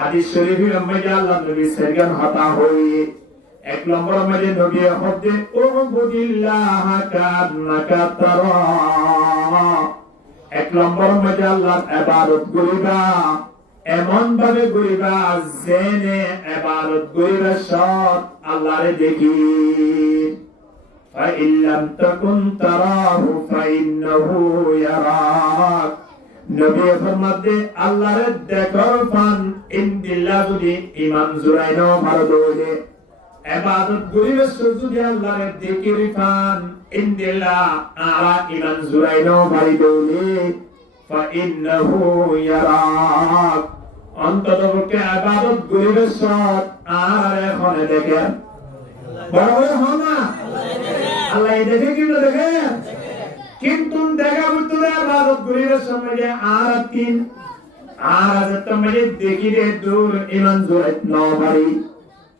হাদিস শরীফের মধ্যে আল্লাহ নবী সাল্লাল্লাহু হতা হই এক নম্বর মধ্যে নবী হতে উবুদিল্লাহ কান্নাকা তারা এক নম্বর মধ্যে আল্লাহর ইবাদত করিবা এমন ভাবে করিবা জেনে ইবাদত করিবা সৎ আল্লাহরে দেখি فإن لم تكن تراه فإنه يراك নবী ফরমাতে আল্লাহর দেখার পান ইনদিল্লাহ যদি ঈমান জুরাইনো ভারত হইলে ইবাদত করিবে যদি আল্লাহর জিকির পান ইনদিল্লাহ আরা ঈমান জুরাইনো ভারত হইলে فإنه يراك অন্ততপক্ষে ইবাদত করিবে সৎ আর এখন দেখে বড় হয় না আল্লাহ দেখে কি দেখে কিন্তু দেখা বুঝতে ইবাদত করিবার সময় আর তিন আর আজত মানে দেখিরে দূর ঈমান জোরাত না পারি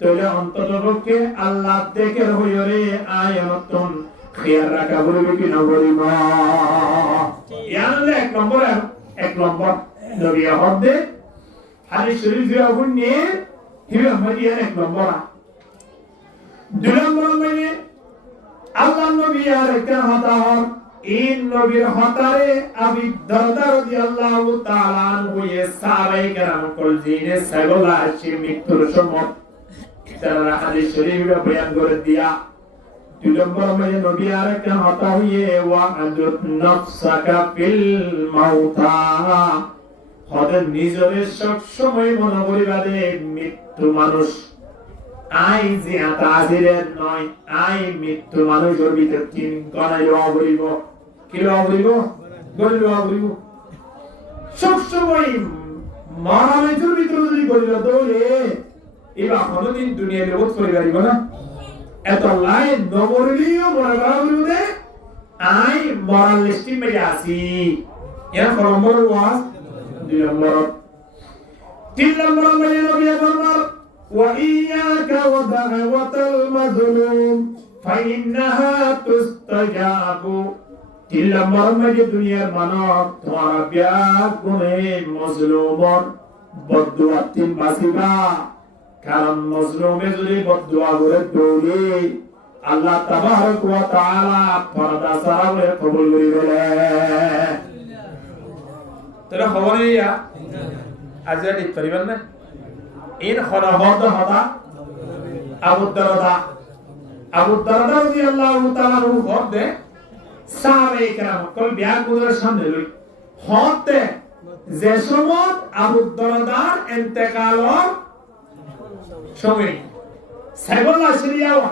তাহলে অন্ততপক্ষে আল্লাহ দেখে হইরে আয়াতন খেয়াল রাখা বলবে কি না বলিব ইয়ালে এক নম্বর নবী হদে হাদিস শরীফে আগুনে হিবা মারিয়া এক নম্বর দুই নম্বর মানে আল্লাহ নবী আর একটা হতা ইন নবীর হতারে আবি দারদা রাদিয়াল্লাহু তাআলা আনহু সাহাবায়ে কেরাম কল জিনে সাইবুল্লাহ আসে মৃত্যুর সময় তারা হাদিস শরীফে বয়ান করে দিয়া দুই নম্বর মানে নবী আর একটা হতা হইয়ে ওয়া আদুত নাফসাকা ফিল মাউতা হদের নিজরে সব সময় মনে করিবা দে মৃত্যু মানুষ আই যে আতাজিরের নয় আই মৃত্যু মানুষের ভিতর তিন কণায় অবরিব কি অবরিব গরিব অবরিব সব সময় মহামেজুর ভিতর যদি গরিব দৌড়ে এবার কোনদিন দুনিয়া জগৎ করে পারিব না এত লাইন নবরলিও মনে করা বলবে আই মরাল লিস্টি মেরে আসি এর নম্বর ওয়াজ দুই নম্বর তিন নম্বর মেরে নবী আমার وإياك ودعوة المظلوم فإنها تستجاب إلا مرمج الدنيا المناط وربيا كنه مظلوم بدوات باسبا كان مظلوم يزلي بدوا غردولي الله تبارك وتعالى فردا سراب قبول غريبله ترى خبرني يا أزيد تقريبا إن خرابات هذا أبو الدرداء رضي الله تعالى عنه خود সাহাবায়ে কেরাম কল বিয়া কুদরের সামনে লই হতে যে সময় আবু দারদার ইন্তেকালর সময় সাইবুল্লাহ শরিয়াও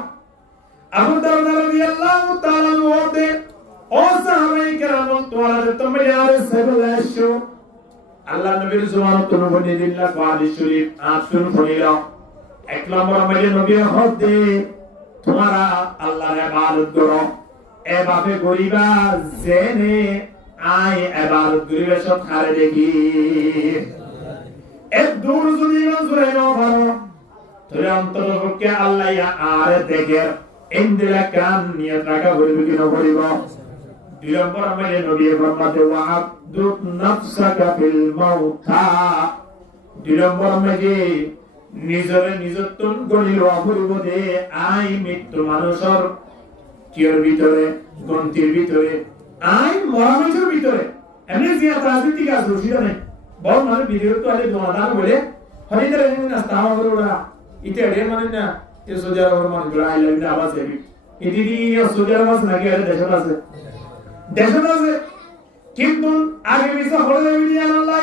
আবু দারদা রাদিয়াল্লাহু তাআলা হতে ও সাহাবায়ে কেরাম তোমরা তোমরা আর সাইবুল্লাহ শো আল্লাহ নবীর জওয়ান তো নবী দিল্লাহ হাদিস শরীফ আতুন ফরিলা এক নম্বর মধ্যে নবী হদে তোমরা আল্লাহর ইবাদত করো এভাবে করিবা জেনে আই ইবাদত করিবে সব খারে দেখি এক দূর যদি নজরে না ভালো তাহলে অন্ততপক্ষে আল্লাহ আর দেখে ইনদিলা কান নিয়ত রাখা বলবে কি না বলিব দুই নম্বর মধ্যে নবী ফরমাতে ওয়া'দুত নাফসাকা ফিল মাউতা দুই নম্বর মধ্যে নিজরে নিজত্বন গণিল অপরিবদে আই মৃত্যু মানুষের কিয়র ভিতরে গন্তির ভিতরে আই মহামেজর ভিতরে এমনি যে রাজনীতিক আছে সেটা নেই বড় মানে ভিডিও তো আলে দোনাদার বলে হরিদার এমনি না তাওয়া বড়রা ইতে এর মানে না এ সোজার ওর মানে বড় আই লাগবে আওয়াজ হবে ইদিদি সোজার আওয়াজ নাকি আরে দেশত আছে কিন্তু আগে বিসা হলে ভিডিও আল্লাহ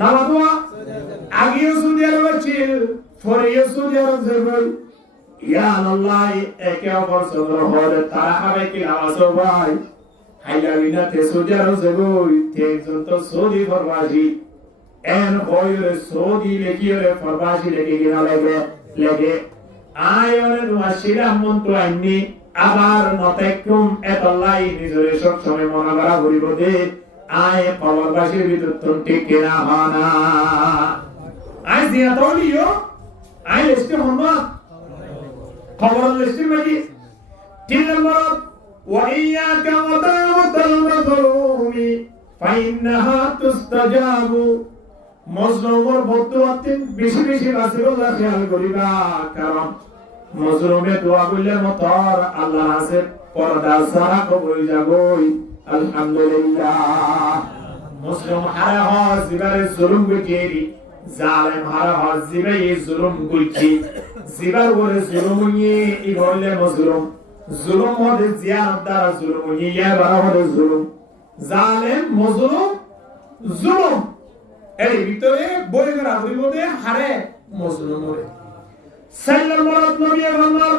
নামাদুয়া আগে সৌদি আরব ছিল পরে সৌদি আরব যাবে ইয়া আল্লাহ একে অপর সদর হলে তারা হবে কি আওয়াজ ভাই হাইলাবিনা তে সৌদি আরব যাবে তেজন তো সৌদি ফরমাজি এন হইরে সৌদি লেকিরে ফরমাজি লেকে গিনা লাগে আয়নে দুয়াশিরা মন্ত্র আইনি আবার নতেকুম এতলাই নিজরে সব সময় মনে করা করিব দে আয় পাওয়ারবাসীর ভিতর তো টিকে না হানা আয় দিয়া তলিও আয় লিস্টে হমা খবর লিস্টে মাঝি 3 নম্বর ওয়া ইয়াকা ওয়া দাওয়াতাল মাযলুমি ফাইন্নাহা তুস্তাজাবু মজলুমের বদুয়াতে বেশি বেশি রাসূলুল্লাহ খেয়াল করিবা কারণ মজলুমে দোয়া করলে মতর আল্লাহ আছে পর্দা সারা কবুল যাবই আলহামদুলিল্লাহ মুসলিম হারা হয় জিবারে জুলুম গেরি জালেম হারা হয় জিবাই জুলুম গুলছি জিবার ওরে জুলুম নিয়ে ই বললে মজলুম জুলুম হতে জিয়ারত দ্বারা জুলুম নিয়ে বারা হতে জুলুম জালেম মজলুম জুলুম এর ভিতরে বইয়ের রাজুর মধ্যে হারে মজলুম হরে সাল্লাল্লাহু নবী আমার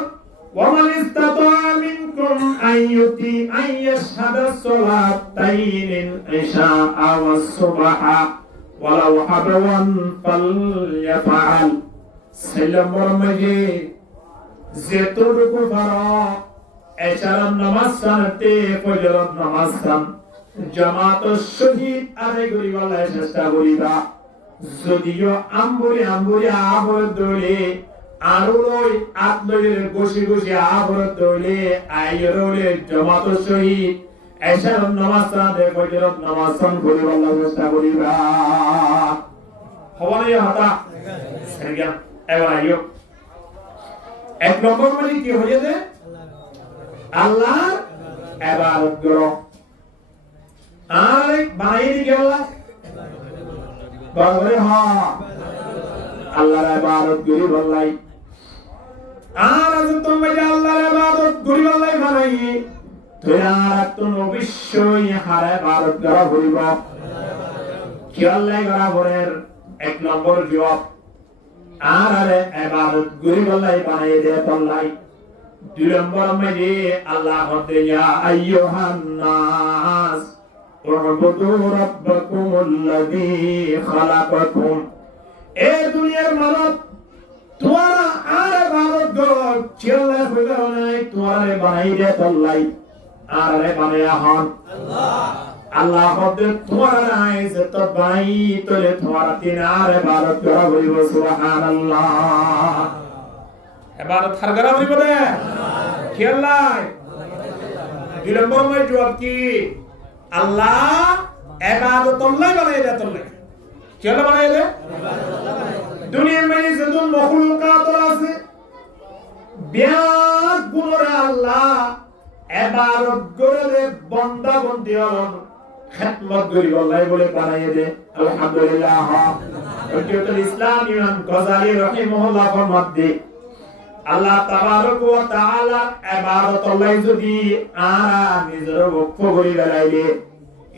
ومن استطاع منكم أن يشهد الصلاتين العشاء والصبح ولو حبوا فليفعل سلم ورمجي زيتون كفرا عشاء النماز سنتي فجر النماز سن جماعت الشهيد আদায় করিবার চেষ্টা করিবা যদিও আম্বুরি আবর দলে আরুলই আত্মজের গোশি গোশি আবর দলে আইরলে জমাত শহীদ এশার নামাজ সাদে ফজরত নামাজ সান করিবার চেষ্টা করিবা হওয়ালে হাতা সেরিয়া এবার আইও এক নম্বর মানে কি হয়ে যায় আল্লাহর ইবাদত করো আর বানাই দি আল্লাহ বলে হ্যাঁ আল্লাহর ইবাদত করি বললাই আর আজ তুমি যে আল্লাহর ইবাদত করি বললাই বানাই তুই আর তুমি অবশ্যই হারে ইবাদত করা করিব কি আল্লাহ করা বলের এক নম্বর জবাব আর আরে ইবাদত করি বললাই বানাই দে বললাই দুই নম্বর মানে আল্লাহ হতে ইয়া আইয়ুহান নাস اعبدوا ربكم الذي خلقكم এ দুনিয়ার মানব তোমারা আর ইবাদত করো চিল্লা কইরা নাই তোমারে বানাই দে তল্লাই আরে বানায়া হন আল্লাহ হতে তোমারা নাই যে তো বানাই তোলে তোমারা তিন আর ইবাদত করা হইব সুবহানাল্লাহ ইবাদত হার করা হইব রে চিল্লা দুই নম্বর মানে জবাব কি আল্লাহ ইবাদত আল্লাহ বানাই দে তল্লাই কি আল্লাহ বানাই দে দুনিয়ার মধ্যে যত মখলুকাত আছে বিয়াত গুণরে আল্লাহ ইবাদত করে বান্দা বান্দি হন খিদমত করি আল্লাহ বলে বানাই দে আলহামদুলিল্লাহ হযরত ইসলাম ইমাম গজালি রাহিমাহুল্লাহ ফরমাতে আল্লাহ তাবারক ওয়া তাআলা ইবাদত আল্লাহ যদি আর নিজের ওয়াক্ফ করি বেলাইলে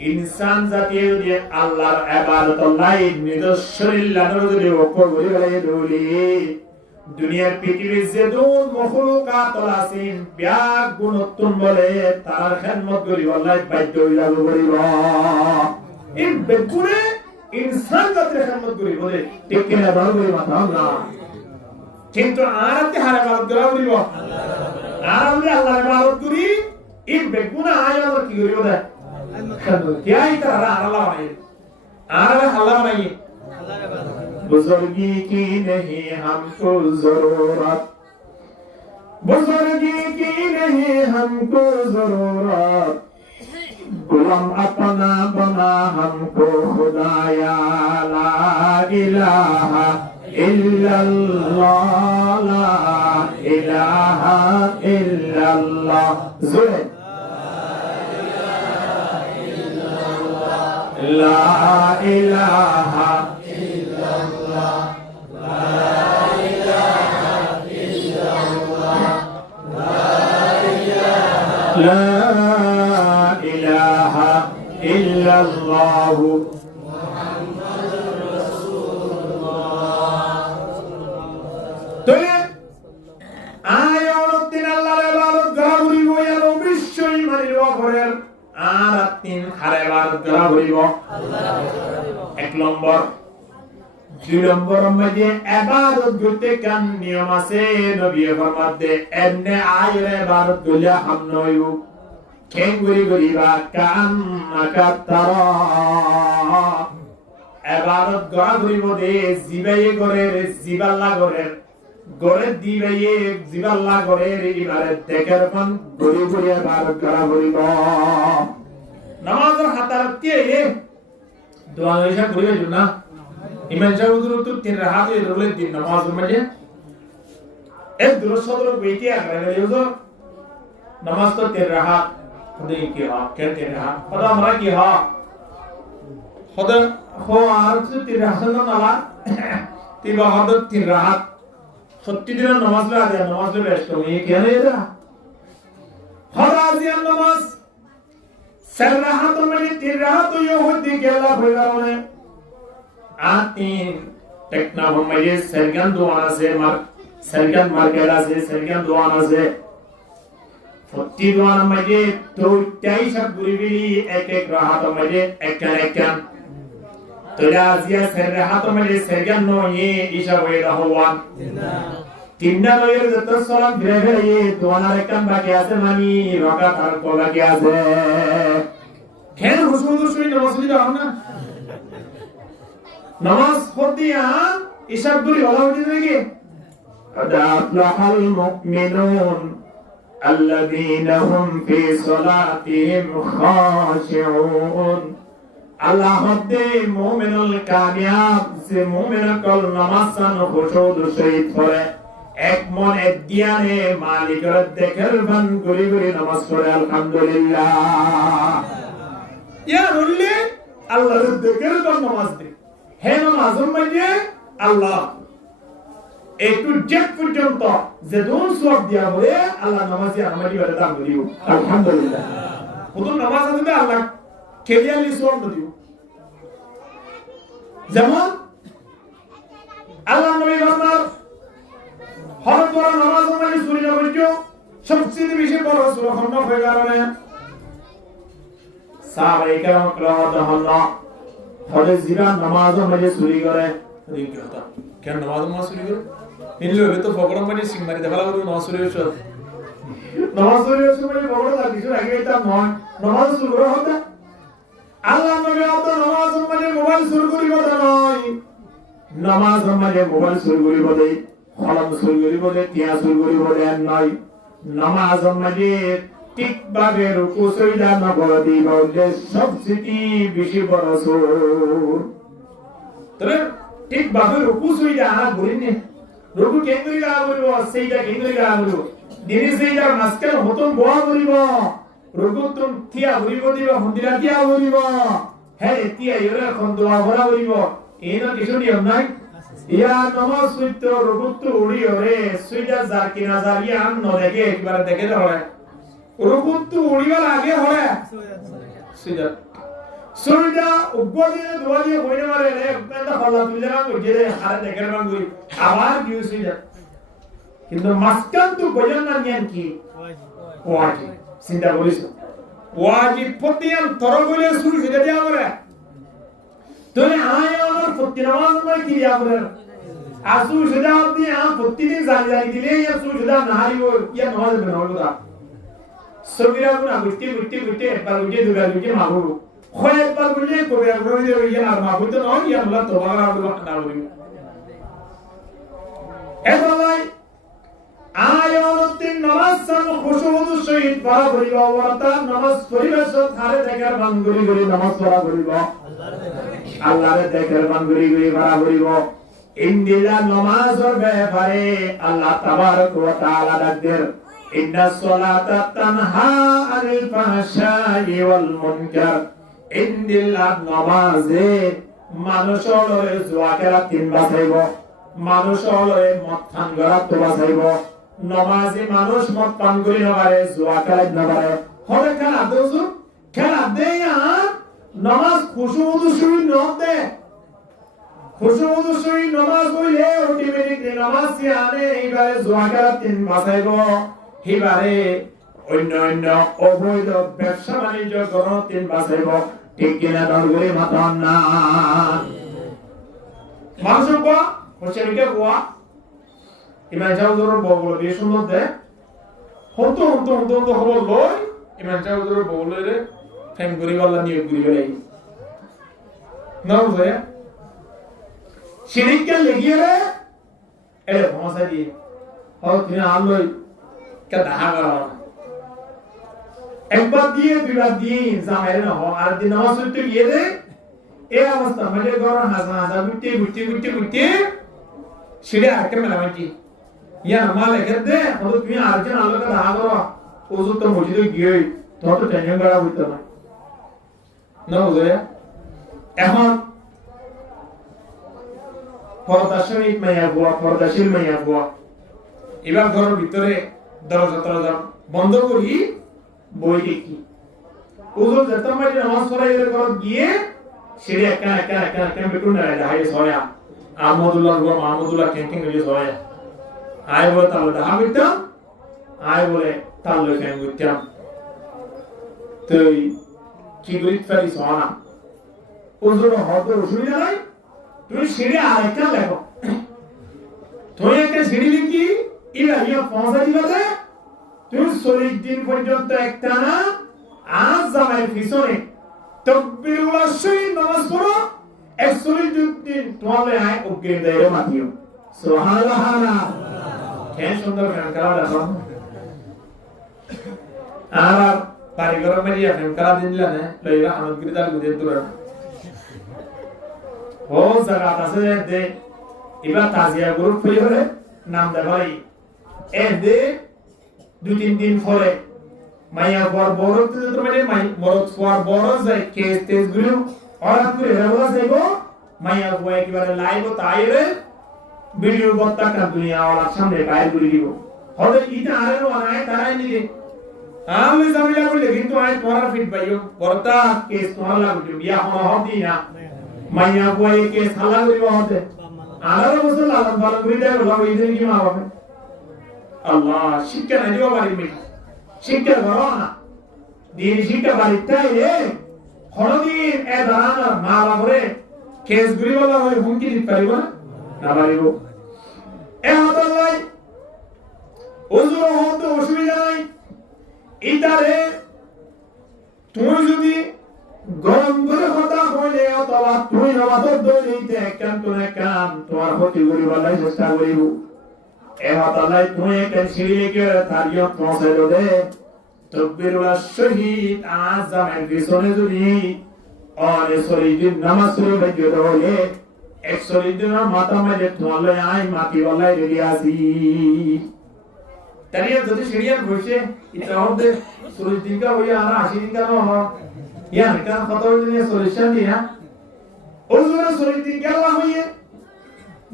ইনসান জাতি যদি আল্লাহর ইবাদত আল্লাহ নিজের শরীর লানো যদি ওয়াক্ফ করি বেলাইলে দলি দুনিয়ার পৃথিবীর যে দুন মখলুকাত আছে ব্যাগ গুণত্তম বলে তার খিদমত করি আল্লাহ বাধ্য হই যাব করিব এই বেগুনে ইনসান জাতির খিদমত করি বলে ঠিক কিনা বল করি মাথা না কিন্তু আরাতে হারে ইবাদত করা হইব আর আমরা আল্লাহর ইবাদত করি এই বেগুনা আয় আমরা কি করিব দে কি আই তারা আল্লাহ বানাই আর আল্লাহ বানাই बुजुर्गी की नहीं हमको जरूरत बुजुर्गी की नहीं हमको जरूरत गुलाम अपना बना हमको खुदाया ला इलाहा इल्लल्लाह ला इलाहा इल्लल्लाह जुले ला इलाहा لا إله إلا الله محمد رسول الله তবে আয়াত দিন আল্লাহর ইবাদত করা হইব এর অবশ্যই মানিব করেন আর তিন হারে ইবাদত করা হইব আল্লাহর এক নম্বর দুই নম্বর মধ্যে ইবাদত করতে কান নিয়ম আছে নবী ফরমাতে এমনে আয়রে ইবাদত করলে হামন হইব কেন করিবা কান মাকাতারা ইবাদত করা হইব দে জিবায়ে করে জিবাল্লা করে গরে দিবায়ে জিবাল্লা করে ইবাদত দেখার পর গরি গরি ইবাদত করা হইব নামাজের হাতারতে দোয়া ইশা করিবে না ইমান সাহুদুর তো 3 রাকাত এর রোলে দিন নামাজ মাঝে এক দুরসদর বেটি আগে লেজো নামাজ তো 3 রাকাত খুদে কি হা কে 3 রাকাত খোদা আমরা কি হা খোদা খো আর 3 রাকাত নালা তিবা হদ 3 রাকাত 70 দিনের নামাজ লা দেয়া নামাজ লে বেশ তো এই কেন এরা খোদা আজিয়ান নামাজ 4 রাকাত মানে 3 রাকাত ইও হদি গেলা হইগারে আতিন টেকনা বমাইয়ে সেরগান দোয়া আছে মার সেরগান মার্কেট আছে সেরগান দোয়া আছে 40 দোয়া মাইয়ে তো 23 গুরিবি এক এক রাহাত মাইয়ে এক এক তো আজিয়া সের রাহাত মাইয়ে সেরগান নয়ে ইশা হয়ে রাহওয়ান তিনটা লয়ের যত সালাম ফিরে ফিরে দোয়ানার একখান বাকি আছে মানে রাকাত আর কো বাকি আছে কেন হুজুর শুই নামাজ পড়ি না নামাজ পড়িয়া ইশার গুলি হলা উঠে নাকি আফলাহাল মুমিনুন আল্লাযীনা হুম ফি সালাতিহিম খাশিউন আল্লাহ হদে মুমিনুল কামিয়াব যে মুমিন কল নামাজান খুশুদ শহীদ করে এক মন এক দিয়ানে মালিকের দেখের বান গুলি গুলি নামাজ পড়ে আলহামদুলিল্লাহ ইয়া রুল্লি আল্লাহর দেখের বান নামাজ দে হে নামাজ মানে আল্লাহ একটু জেট পর্যন্ত যে দোন সওয়াব দিয়া বলে আল্লাহ নামাজি আমাদের বারে দান দিও আলহামদুলিল্লাহ ওদের নামাজ আছে আল্লাহ কেরিয়ালি সওয়াব দিও যেমন আল্লাহ নবী বলেন হরত বড় নামাজ মানে সূর্য নবীও সবচেয়ে বেশি বড় সূরা খন্ড হয়ে গেল সাহাবায়ে কেরাম রাদিয়াল্লাহু হরে জিরা নামাজ মানে চুরি করে কি কথা কেন নামাজ চুরি করে ইনলো তো ফকরম মানে সিং মারি দেখালা বলে নামাজ চুরি হচ্ছে মানে বড় কিছু আগে এটা নয় নামাজ চুরি করে হতে আল্লাহ নবী তো নামাজ মানে মোবাইল চুরি করিব নয় নামাজ মানে মোবাইল চুরি করিব দেই কলম চুরি করিব দেই টিয়া চুরি করিব দেই নয় নামাজ মানে ঠিকভাবে রুকু সজদা না করে দিব যে সবচেয়ে বেশি বড় সুর তবে ঠিকভাবে রুকু সজদা না করিনি রুকু কেন্দ্রে গা বলিব সেইটা কেন্দ্রে গা বলিব দিনে সেইটা মাসকে হতম বড় বলিব রুকু তুম থিয়া বলিব দিব হন্দিরা থিয়া বলিব হে তিয়া ইরা কোন দোয়া ভরা বলিব এনো কিছু নিয়ম নাই ইয়া নামাজ সুইত রুকু তো উড়ি ওরে সুইদা জার কিনা জারিয়া আন নদেকে একবার দেখে ধরে রুকুত তো উড়িবার আগে হয় সিজা সুইদা উপর দিয়ে দোয়া দিয়ে কইনে মারে রে একটা ফলা তুলে না কই যে হারে দেখের বাঙ্গুই আবার দিউ সিজা কিন্তু মাসকান তো বয়ান না নিয়ান কি ওয়াজিব চিন্তা করিস ওয়াজিব প্রতিদিন তরল বলে শুরু করে দেয়া করে তুমি আয় আমার প্রতি নামাজ পড়ে কি দিয়া করে আসু সেটা আপনি প্রতিদিন জানি জানি দিলে ইয়া সুজদা না হারিও ইয়া নামাজ বেনাও কথা সবিরা গুনা গুটি একবার উঠে দুরা উঠে মাগু হয় একবার বললে কবিরা গুনা দিয়ে ইয়া আর মাগু তো নয় ইয়া আল্লাহ তোবা না বলি এবারে আয়াতুন নামাজ সান খুশুদ শহীদ পড়া করিব ওয়াতা নামাজ পরিবেশ থারে দেখার বাঙ্গুরি গরি নামাজ পড়া করিব আল্লাহর দেখার বাঙ্গুরি গরি পড়া করিব ইনদিলা নামাজের ব্যাপারে আল্লাহ তাবারক ওয়া তাআলা ডাকের ইন্না সলাতা তানহা আনিল ফাহশাই ওয়াল মুনকার ইনদিলা নামাজে মানুষের জোয়াকেরা তিন বাঁচাইব মানুষের মদ পান করা তো বাঁচাইব নামাজে মানুষ মদ পান করি না পারে জোয়া খেলাই না পারে হবে খেলা দেওছো খেলা দেই আর নামাজ খুশুউদু শুই নতে খুশুউদু শুই নামাজ হইলে অটোমেটিকলি নামাজ আনে এইবারে জোয়া খেলা তিন বাঁচাইব হিবারে অন্য অবৈধ ব্যবসা বাণিজ্য করো তিন বাঁচাইব ঠিক কিনা দরগুলি মাতন না মানুষ হোসেন কে বুয়া ইমান জাউদুর বগল দিয়ে সুন্দর দে হতো খবর লই ইমান জাউদুর বগল রে ফেম করি আল্লাহ নিয়োগ করি গেলে নাও যায় শিরিক কে লাগিয়ে রে এ সমস্যা দি হও তুমি আলোই কে দাহা করা একবার দিয়ে দুইবার দিয়ে জামাইরে না আর দিন নামাজ পড়তে গিয়ে দে এই অবস্থা মানে গরম হাসা হাসা গুটি সিঁড়ে আটকে মেলামাটি ইয়া আমালে খেতে হতো তুমি আরেকজন আল্লাহকে দেখা করো ওজুর তো মসজিদে গিয়ে তত টেনশন করা হইতো না না বুঝে এখন পর্দাশীল মাইয়া বুয়া এবার ঘরের ভিতরে দরজা বন্ধ করি বই দেখি ওজুর যেতাম মাঝে নামাজ পড়া এর ঘর গিয়ে সিঁড়ে একটা বেটুন দাঁড়ায় সয়া মাহমুদুল্লাহ ক্যান্টিং হয়ে সয়া আয় বলে তাহলে দেখা করতাম আয় বলে তাহলে ফ্যান করতাম তুই কি করি পারিস না ওজোর হয়তো অসুবিধা নাই তুমি সিঁড়ি আরেকটা লেখো তুমি একটা সিঁড়ি লিখি ইয়া পৌঁছা দিবে তুমি 40 দিন পর্যন্ত একটা না আজ জামাইয়ের পিছনে তাকবীরুল্লাহ শহীদ নামাজ পড়ো 41 দিন তোমালে আয় ওকে দেয় মাতিও সুবহানাল্লাহ কেন সুন্দর ফ্যান করা দেখো আর কারিগর মেরিয়া ফ্যান করা দিনলা না লইরা আমাদের দাল গুদে দূর ও জায়গা আছে দে এবার তাজিয়া গ্রুপ হইরে নাম দে ভাই এ দে 2-3 দিন পরে মাইয়া বড় তো মানে মরদ বড় যায় কেস তেজ গুলো আর পুরো হেলা যাইবো মাইয়া বয় একেবারে লাইভ তাইরে ভিডিও বত্তা কা দুনিয়া ওয়ালা সামনে বাইরে করে দিব হবে ইটা আরে ওনায় তারাই নিলে আমি জামিলা বলে কিন্তু আই তোরা ফিট পাইও বড়তা কেস তোরা লাগবে বিয়া হদি না মাইয়া বয় কেস হালা করিব হতে আলার বছর লালন পালন করে দেয় বাবা ইদিন কি মা বাবা আল্লাহ শিক্ষা না দিও বাড়ি মে শিক্ষা করো না দিন শিক্ষা বাড়ি তাই রে হরদিন এ দাঁড়ানোর মা বাবরে কেস গুলি বলা হয় হুমকি দিতে পারিব না পারিব এ হতো ভাই ওজুর হতো অসুবিধা নাই ইতারে তুমি যদি গরম করে কথা হইলে অথবা তুমি নামাজের দৌড়িতে একখান তোর একখান তোমার ক্ষতি করিব লাই চেষ্টা করিব এ হতালাই তুমি একখান সিঁড়ি লেগে তারিয়ত পৌঁছাইল দে তাকবীরুল্লাহ শহীদ আজামের পিছনে যদি অনে 40 দিন নামাজ পড়ে বেজে হলে 140 দিনের মাথা মাঝে তোমালে আই মাটি বলাই রেডি আছি তারিয়া যদি সিরিয়াল বসে এটা হবে 40 দিন কা হইয়া আর 80 দিন কা না ইয়া কান কত দিনে 40 দিন না ওজোরে 40 দিন কা হইয়ে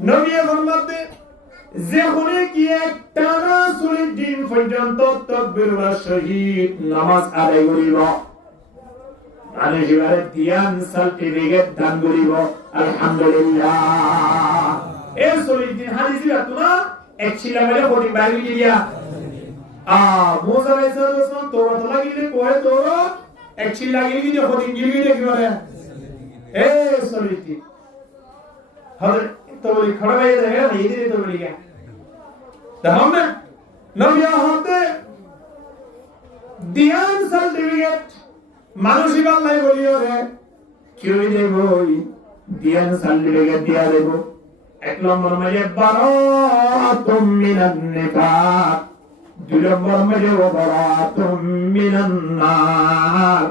নবী ফরমাতে যে কোনে কি একটা না 40 দিন পর্যন্ত তাকবীরুল্লাহ শহীদ নামাজ আদায় করিব মানে জিবারে দিয়ান সার্টিফিকেট দান করিব আলহামদুলিল্লাহ এ 40 দিন হাদিস রাতুনা এক ছিলা মেলে বডি বাইরে গিয়া মুসা আলাইহিস সালাম তোরা তো লাগিলে কোয়ে তোরা এক ছিলা লাগিলে গিয়ে বডি গিয়ে কি বলে এ 40 দিন হযরত তো বলি খড়া বাইরে দেখে না এই দিনে তো বলি গা তাহলে নবী হতে দিয়ান সার্টিফিকেট মানুষই বাংলায় বলিও রে কেউ দেবই দিয়ান সার্টিফিকেট দিয়া দেব এক নম্বর মাঝে বারাতুম মিনান নিফাক দুই নম্বর মাঝে বারাতুম মিনান নার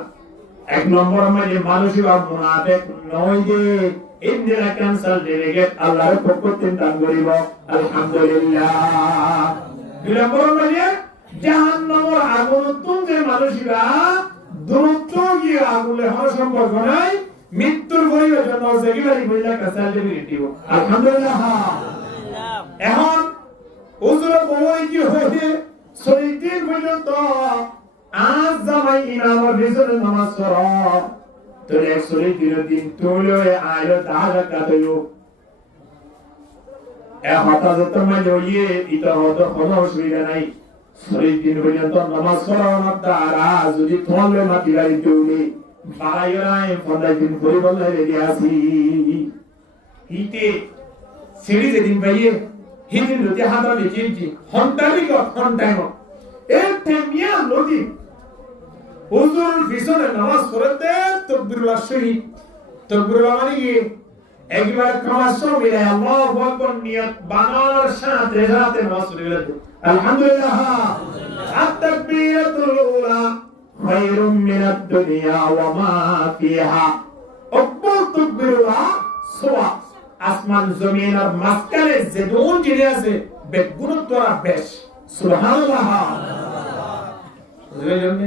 এক নম্বর মাঝে মানুষই বা মুনাফিক নয় যে ইন্দিরা ক্যান্সার সার্টিফিকেট আল্লাহর পক্ষ থেকে দান করিব আলহামদুলিল্লাহ দুই নম্বর মাঝে জাহান্নামের আগুন তুমে মানুষরা দূরত্ব গিয়ে আগুনে হওয়ার সম্পর্ক নাই মৃত্যুর পরিবেশ জন্য সেগুলারি বইলা সার্টিফিকেট দিব আলহামদুলিল্লাহ এখন ওজুর বই কি হয়ে 40 দিন পর্যন্ত আজ জামাই ইমামের পিছনে নামাজ পড়ো তোর 140 দিন তোলো আইলো তাহলে কাটলো এ হঠাৎ মানে ওইয়ে এটা হতো কোনো অসুবিধা নাই 40 দিন পর্যন্ত নামাজ পড়ানোর দ্বারা যদি তোমার মাটি বাড়ি চলে বাড়াইরাই 15 দিন পরে বলে রেডি আসি হিতে সিঁড়ি যেদিন পাইয়ে হিদিন লতি হাতরা লিখেছি হন্টালি হন্টাইম একটা মিয়া নদী হুজুর পিছনে নামাজ পড়তে তাকবীরুল্লাহ শহীদ তাকবীরুল্লাহ মানে কি একবার কামাসো মিলে আল্লাহু আকবার নিয়ত বানানোর সাথে সাথে নামাজ পড়ে গেল আলহামদুলিল্লাহ আত-তাকবীরাতুল উলা খায়রুম মিনাদ দুনিয়া ওয়া মা ফিহা আকবার তাকবীরুল্লাহ সোয়া আসমান জমিন আর মাঝখানে যে দুন জিনিস আছে বেগুন তোরা বেশ সুবহানাল্লাহ বুঝলে জন্য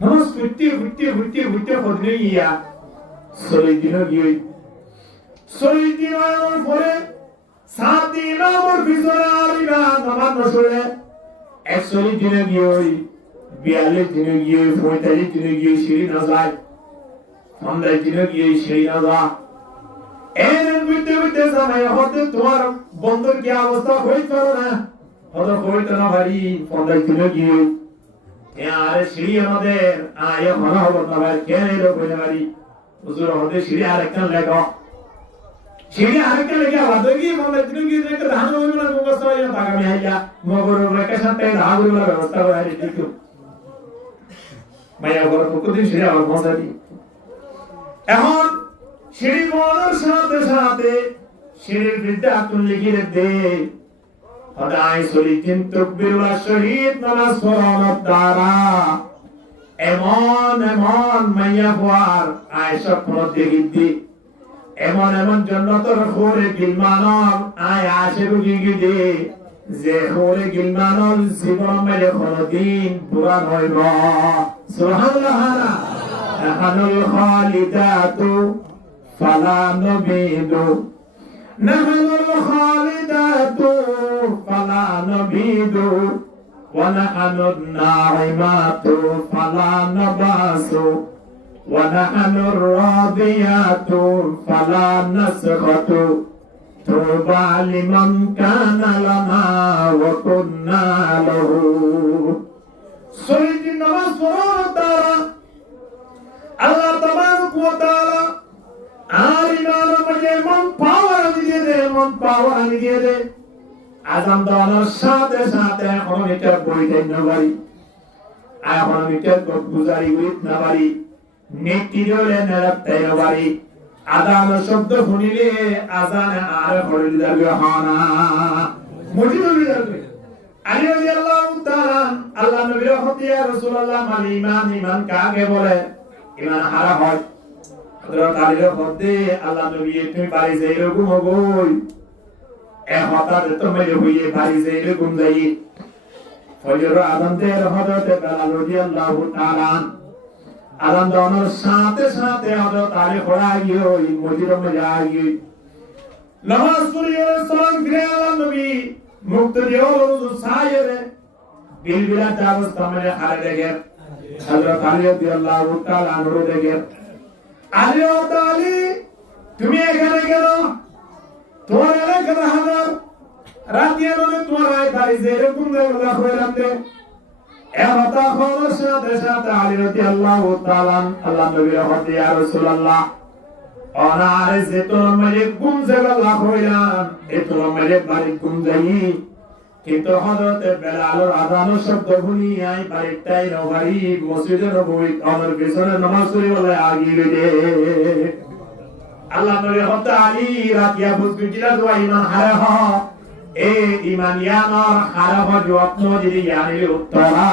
নামাজ পড়তে হদনে ইয়া সলিদিন গিয়ে সলিদিন আর পরে 7 দিন আমার ভিতরে আলিবা নামাজ নসলে 140 দিনে গিয়ে 42 দিনে গিয়ে 45 দিনে গিয়ে সিঁড়ি না যায় 15 দিনে গিয়ে সিঁড়ি না যায় এর বিতে সময় হতে তোমার বন্ধুর কি অবস্থা হইতো না হতো হইতো না ভাই 15 দিনে গিয়ে यार सीढ़ी আমাদের আয় মনে হলো না ভাই কেন এলো কইনা ভাই হুজুর হতে সিঁড়ি আরেকটা লাগো সিঁড়ি আরেকটা লাগা বাদগি মনে দিন কি দেখতে ধান হইলো না ব্যবস্থা হইলো বাগামে আইয়া মগর ভ্যাকেশনতে ধাগুলা ব্যবস্থা করে দিতো মায়া বড় প্রতিদিন সিঁড়ি আবার মজা দি এখন সিঁড়ি বলার সাথে সাথে সিঁড়ির বিদ্যা তুল লিখে দে হদাই সলিদিন তাকবীরুল্লাহ শহীদ নামাজ পড়ানোর দ্বারা এমন মাইয়া হওয়ার আয়েশা ফরত দেখিতি এমন জান্নাতের খোরে গিলমানর আয় আসে রুগি দে যে খোরে গিলমানর জীবন মেলে কোনদিন পুরান হইব সুবহানাল্লাহ নাহানুল খালিদাতু ফালা নবিদু নাহানুল খালিদাতু ফালা নবিদু ওয়া নাহানুন নাইমাতু ফালা নাবাসু ওয়া নাহানুর রাদিয়াতু ফালা নাসখাতু তুবা লিমান কানা লানা ওয়া কুন্না লাহু সলিদিন নামাজ পড়ার দ্বারা আল্লাহ তাবারক ওয়া তাআলা আর ইমানের মধ্যে মন পাওয়ার দিয়ে দে আযান দেওয়ার সাথে সাথে এখন এটা বইতে না পারি এখন এটা গুজারি উইত না পারি নেটি দিলে না রাখতে না পারি আযান শব্দ শুনিলে আযানে আর হলি যাবে হানা মজিদুল যাবে আলী রাদিয়াল্লাহু তাআলা আল্লাহ নবী হতিয়া রাসূলুল্লাহ মানে ঈমান কাকে বলে ঈমান হারা হয় হযরত আলীর হতে আল্লাহ নবী তুমি বাড়ি যাই এরকম হবই এ হঠাৎ তুমি হইয়ে বাড়ি যাই এরকম যাই ফজর আযানতে হযরত বেলাল রাদিয়াল্লাহু তাআলা আযান দেওয়ার সাথে সাথে হযরত আলী খড়া গিয়ে ওই মসজিদে যায় নামাজ পড়িয়ে সালাম ফিরে আল্লাহ নবী মুক্ত দিও রোজ সায়েরে বিলবিলা অবস্থা মানে হারে দেখে হযরত আলী রাদিয়াল্লাহু তাআলা আনহু দেখে আলী ও আলী তুমি এখানে কেন তোমার এলাকার হাজার রাতিয়া বলে তোমার বাড়ি যে এরকম জায়গা হইলাম দে এমতা খবর সাথে সাথে আলী রাদিয়াল্লাহু তাআলা আল্লাহ নবীর হতে ইয়া রাসূলুল্লাহ অনারে যে তোর মেরে গুম জায়গা হইলাম এ তোর মেরে বাড়ি গুম যাই কিন্তু হযরত বেলালের আযান শব্দ শুনি আই বাড়িটাই নবাড়ি মসজিদে নববী আমার পেছনে নামাজ পড়ি বলে আগিয়ে দে আল্লাহ নবী হতে আলী রাতিয়া বুঝবিলা দোয়া ঈমান হারা হ এ ঈমান ইয়ানার হারা হ যত্ন দিদি ইয়ানির উত্তরা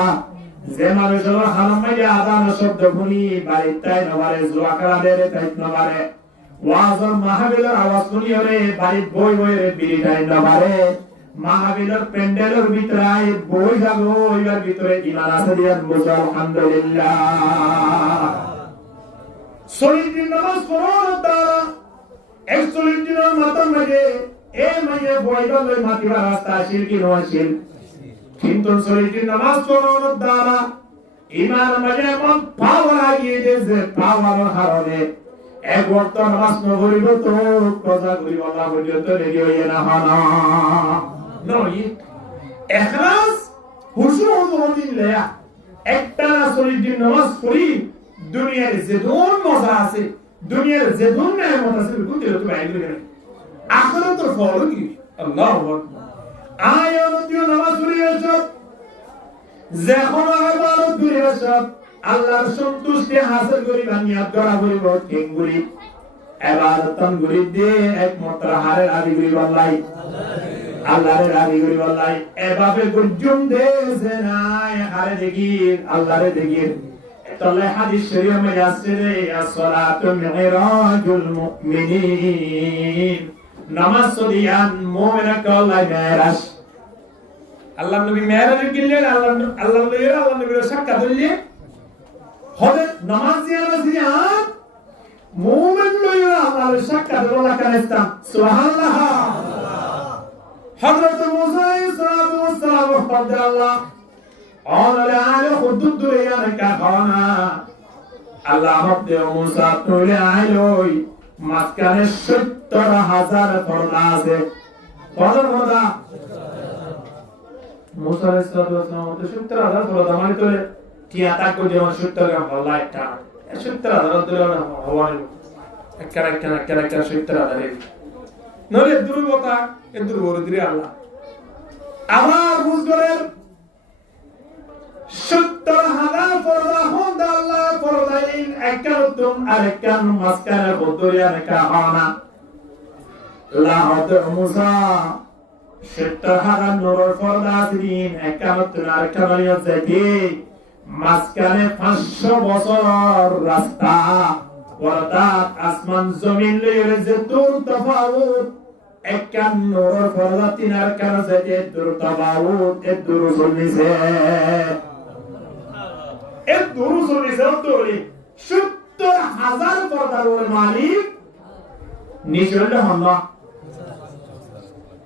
যে মানুষের হারামে আযান শব্দ শুনি বাড়িটাই নবারে জোয়া করা দেরে তাই নবারে ওয়াজর মাহফিলের আওয়াজ শুনি রে বাড়ি বই রে বিড়িটাই নবারে মাহফিলের প্যান্ডেলের ভিতরে বই যাবো ওইবার ভিতরে ঈমান আছে দিয়া বল আলহামদুলিল্লাহ সলিদিন নামাজ পড়ার দ্বারা 140 দিনের মাথার মধ্যে এই মাইয়ে বইবা লই মাতিবা রাস্তা শিরকি নওয়াশিল কিন্তু সলিদিন নামাজ পড়ার দ্বারা ঈমান মধ্যে এমন পাওয়ার আগিয়ে দিয়েছে পাওয়ার হারনে এক ওয়াক্ত নামাজ নগরিব তো কথা করিব আল্লাহ পর্যন্ত রেডি হইয়া না হানা নয় ইখলাস হুজুর দিন লয়া একটা সলিদিন নামাজ পড়ি দুনিয়ার যে ধন মজা আছে দুনিয়ার যে ধন নেয়ামত আছে বুঝতে তো বাইরে গেল আখিরাতের ফল কি আল্লাহু আকবার আয়াত নামাজ পড়িয়েছ যখন ইবাদত করিস আল্লাহর সন্তুষ্টি হাসিল করিবা নিয়ত করা করিব ঠিক করি ইবাদতন করি দে একমাত্র হারে আদি করিব আল্লাহর রাজি করিব এভাবে গুজুম দেছে না হারে দেখি আল্লাহরে দেখি তাহলে হাদিস শরীফে মে আছে রে আসসালাতু মিরাজুল মুমিনিন নামাজ সদিয়ান মুমিনা কল্লাই মেরাজ আল্লাহ নবী মেরাজে গেলেন আল্লাহ নবীর সাক্ষাৎ হইলে হবে নামাজ দিয়ান মুমিন লইয়া আল্লাহর সাক্ষাৎ ওলা কারেস্তা সুবহানাল্লাহ হযরত মুসা আলাইহিস সালাতু ওয়াস সালাম রাদিয়াল্লাহু আনহু আলে হুদুদ দুরিয়ান কা খানা আল্লাহ হতে মুসা তুলে আইলই মাঝখানে ৭০,০০০ পর্দা আছে কত পর্দা মুসা আলাইহিস সালাতু ওয়াস সালাম ৭০,০০০ পর্দা মানে তো টিয়া তাক করে যেমন ৭০ গ্রাম পর্দা একটা ৭০,০০০ ধরে হওয়া একটা ৭০,০০০ নলে দুর্বতা এ দুর্বরতি আল্লাহ আমার বুঝগলের ৭০,০০০ পর্দা হন আল্লাহ পর্দা ইন একাতুম আরকান মাসকানা বদরিয়া কাহানা লাহত মুসা ৭০,০০০ নূরের পর্দা দিন একাতুম আরকান ইয়াতি মাসকানে ৫০০ বছর রাস্তা অর্থাৎ আসমান জমিন লইলে যে দূর তফাউত ৫১ পর্দা তিনার কাছে যে দূর তফাউত এ দূর চলিছে তোলি ৭০,০০০ পর্দার মালিক নিচলে হন না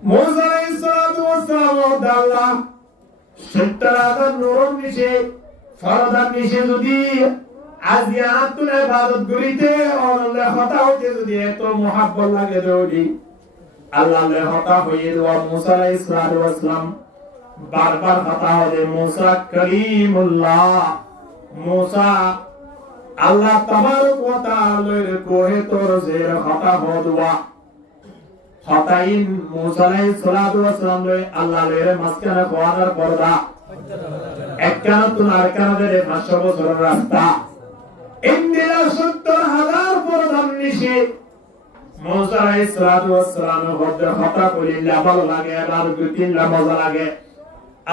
মুসা আলাইহিস সালাতু ওয়াস সালাম আল্লাহ ৭০,০০০ নূর নিচে ফরদার নিচে যদি আজিয়াতুল ইবাদত করিতে আল্লাহ হতা হইতে যদি এত মোহাব্বত লাগে দৌড়ি আল্লাহর হতা হইয়ে দেওয়া মুসা আলাইহিস সালাতু ওয়াস সালাম বারবার হতা হয়ে মুসা কলিমুল্লাহ মুসা আল্লাহ তাবারক ওয়া তাআলার কোহে তোর যে হতা হদওয়া হতাইন মুসা আলাইহিস সালাতু ওয়াস সালাম আল্লাহর মাঝখানে খোয়ার পর্দা একাতুল আরকানের ৫০০ বছরের রাস্তা ইন্দিরা ৭০,০০০ পর্দার নিচে মুসা আলাইহিস সালাতু ওয়াস সালাম হতা করিলে ভালো লাগে আর দুই-তিন মজা লাগে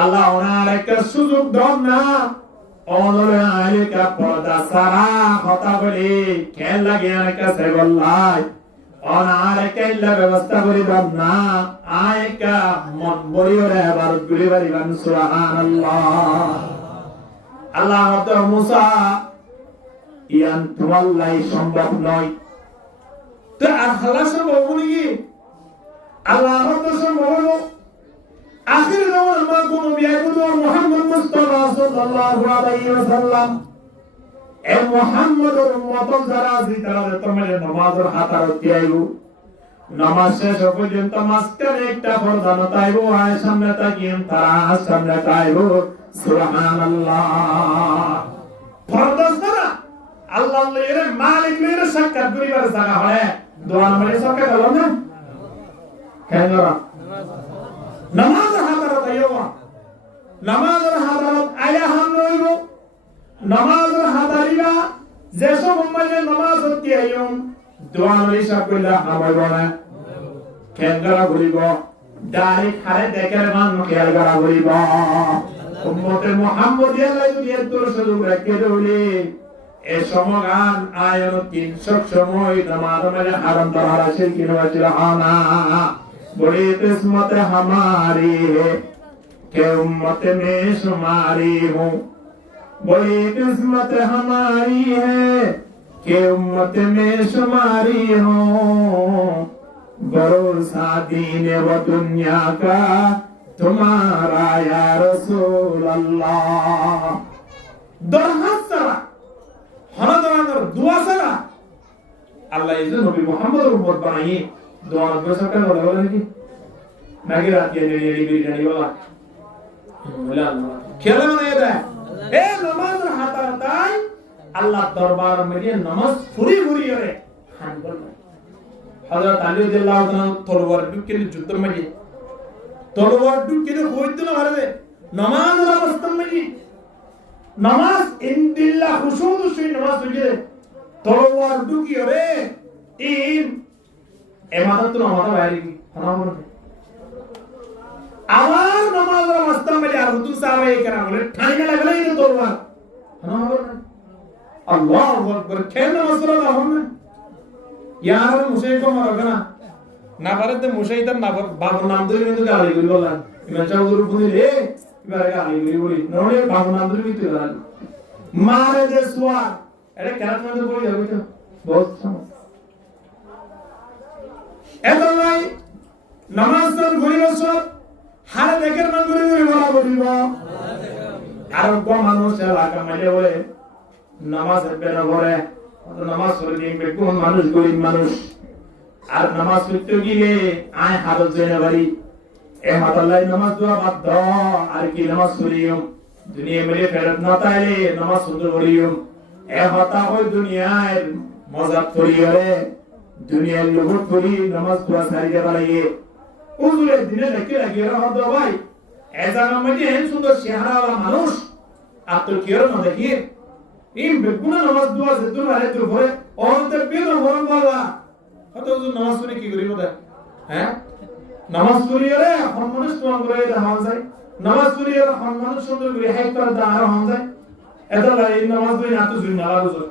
আল্লাহ ওনার একটা সুযোগ দাও না অনলে আলিকা পর্দা সারা হতা বলি খেল লাগে একটা সেবল্লাই অনার একটা ব্যবস্থা করি দাও না আয়কা মন বড়িওরে আবার গুলি বাড়ি বান সুবহানাল্লাহ আল্লাহ হতে মুসা ইয়ান তোমাল্লাই সম্ভব নয় তো আর খালাস সম্ভব নাকি আল্লাহ হতে সম্ভব আখির zaman ma kunu bi'abudu Muhammad Mustafa sallallahu alaihi wasallam এ মুহাম্মদের উম্মত যারা আছে তারা তোমাদের নামাজের হাতার দিয়াইবো নামাজ শেষ পর্যন্ত মাঝখানে একটা পর্দা নতাইবো আর সামনে তাকিয়ে তারা সামনে তাইবো সুবহানাল্লাহ পর্দা ছাড়া আল্লাহর মালিক লইরে সাক্ষাৎ করিবার জায়গা হয় দোয়া মানে সাক্ষাৎ হলো না কেন নামাজের হাতারত আইবা নামাজের হাতারত আয়া হাম রইব নামাজের হাতারিবা যেসব উম্মতে নামাজ হতে আইম দোয়া লইসা কইলা হামাইব না কেনগরা ঘুরিব ডাইরেক্ট হারে দেখের মান খেয়াল করা ঘুরিব উম্মতে মুহাম্মদিয়া যদি এত সুযোগ রাখে দৌলি এ সমগান আয়ন ৩০০ সময় নামাজ মানে হারাম ধরা আছে কি নয় আনা बड़ी किस्मत हमारी है कि उम्मत में शुमारी हूँ बड़ी किस्मत हमारी है कि उम्मत में शुमारी हूँ भरोसा दीन व दुनिया का तुम्हारा या रसूल अल्लाह दरहास सरा हरदरागर दुआ सरा अल्लाह इसे नबी मोहम्मद उम्मत बनाइए দোয়া বসা কেন বলা বলেন কি নাকি রাতে নেড়ি বিরিয়ানি বলা বলা খেলা মানে এটা এ নামাজের হাতারতাই আল্লাহ দরবার মধ্যে নামাজ ফুরি ফুরি করে হান বলবে হযরত আলী রাদিয়াল্লাহু তাআলা তরবার ঢুকিয়ে যুদ্ধের মধ্যে তরবার ঢুকিয়ে হইতো না হারবে নামাজের অবস্থা মধ্যে নামাজ ইনদিল্লাহ খুশুদ সেই নামাজ হইছে তরবার ঢুকিয়ে রে ইন এমাদত তো আমাদের বাইরে কি হানামর আমার নামাজের অবস্থা মধ্যে আর হুজুর সাহেব এই করা বলে ঠানি লাগলে এই তরবার হানামর আল্লাহু আকবার কেন নামাজরা দাও না ইয়ার মুসাই কো মারবে না না পারে মুসাই তার না বাবার নাম ধরে কিন্তু গালি করি বললাম ইমান সাহেব গুরু বলি রে এবারে গালি করি বলি নরে বাবার নাম ধরে কিন্তু গালি মারে যে সুয়া এটা কেন তোমাদের বলি যাবে তো বহুত সময় এত নাই নামাজ পড় করিস হারে দেখের নাম করে বলা বলিব আর কোন মানুষ এলাকা মানে বলে নামাজ পড়বে না করে নামাজ পড়ে দিন কোন মানুষ গরিব মানুষ আর নামাজ পড়তে গিয়ে আয় হারত জেনে বাড়ি এ হাতাল্লাই নামাজ দোয়া বাধ্য আর কি নামাজ পড়িও দুনিয়া মেলে ফেরত না তাইলে নামাজ সুন্দর পড়িও এ হতা হয় দুনিয়ার মজাক করিও রে দুনিয়ার লোক করি নামাজ দোয়া সারিয়ে বাড়িয়ে উজুরে দিনে দেখে লাগিয়ে হত ভাই এ জায়গা মধ্যে এন সুন্দর চেহারাওয়ালা মানুষ আর তোর কি না দেখি ইম বেগুনা নামাজ দোয়া যেতুর বারে তোর ভরে অন্তর বেদ ভরন বাবা হত উজু নামাজ পড়ে কি করিব দা হ্যাঁ নামাজ পড়িয়ে রে সম্মান স্মরণ করে দেওয়া যায় নামাজ পড়িয়ে সম্মান সুন্দর করে হাইট করে দেওয়া হওয়া যায় এটা লাই নামাজ পড়ি না তো জুন না লাগো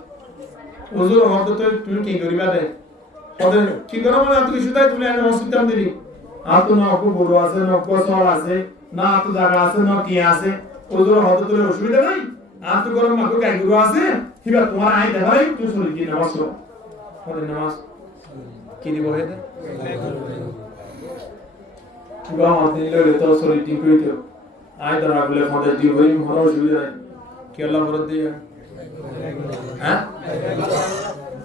উজু হত তো তুই কি করিবা দে ওদের কি করো মানে তুই সুদাই তুমি নামাজ পড়তাম দিবি আতো না অপু বড় আছে না কোসল আছে না আতো জায়গা আছে না কি আছে ওজোর হত তোর অসুবিধা নাই আতো গরম মাকো গাই গুরু আছে কিবা তোমার আই দেখাই তুই চলে কি নামাজ পড়ো ওদের নামাজ কি দিব হেতে কিবা মাতে লইলে তো সরি ঠিক হইতো আই ধরা বলে ফোন দি হই মনে অসুবিধা নাই কি আল্লাহ বরদ দিয়া হ্যাঁ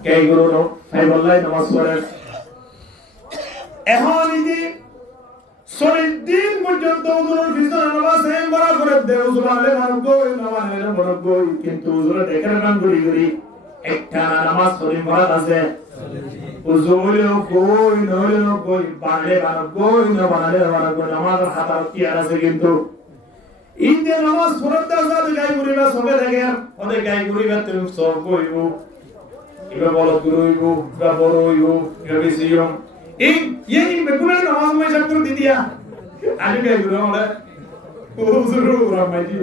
গাই গুরু নো ফাই বললাই নামাজ পড়ে এখন ইদি শরীর দিন পর্যন্ত উজুরের ভিতরে নামাজ হেম বড় করে দেয় উজুরালে মানব কই নামাজে মানব কই কিন্তু উজুরে দেখেন গান গুলি গুলি একটা নামাজ শরীর বড় আছে উজুরে কই নলে কই বাড়লে মানব কই না বাড়লে মানব কই নামাজ হাতা কি আছে কিন্তু ইন্দে নামাজ পড়তে আছে গাই গুলিবা সবে দেখে ওদের গাই গুলিবা তুমি সব কইব এবার বলো গুরুইব বা বড় হইব এবার বেশিও ये बेकुले नमाज में जब कर दिया आज क्या गुरु वाला वो जरूर रामाई जी